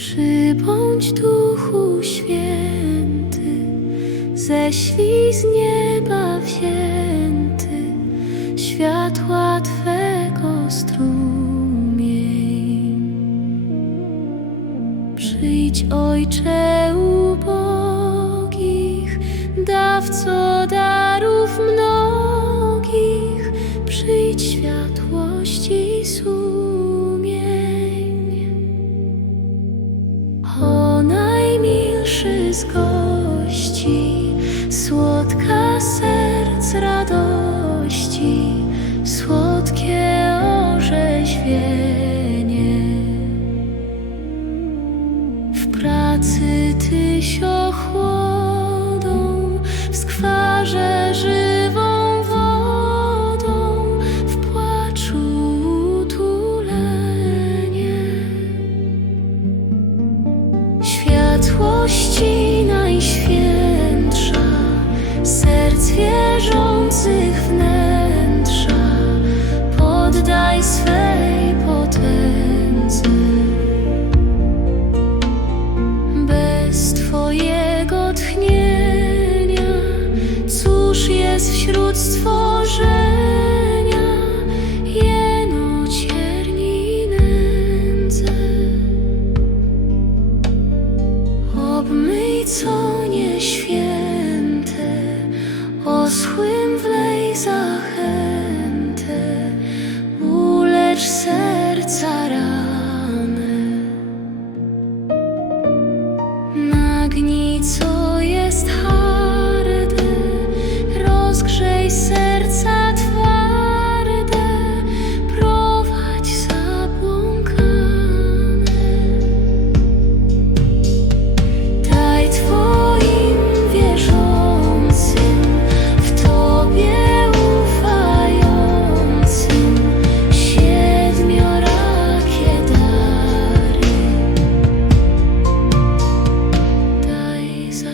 Przybądź Duchu Święty, ześlij z nieba wzięty światła Twego strumień. Przyjdź, Ojcze z słodka serc radości, słodkie orzeźwienie. W pracy tyś ochłodą, wśród stworzenia? Jeno cierni nędzę. Obmyj co nieświęte, oschłym wlej zachętę, ulecz serca ranę. Nagnij, co jest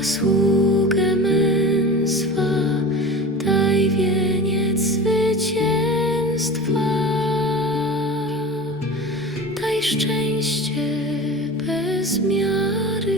Daj zasługę męstwa, daj wieniec daj szczęście bez miary.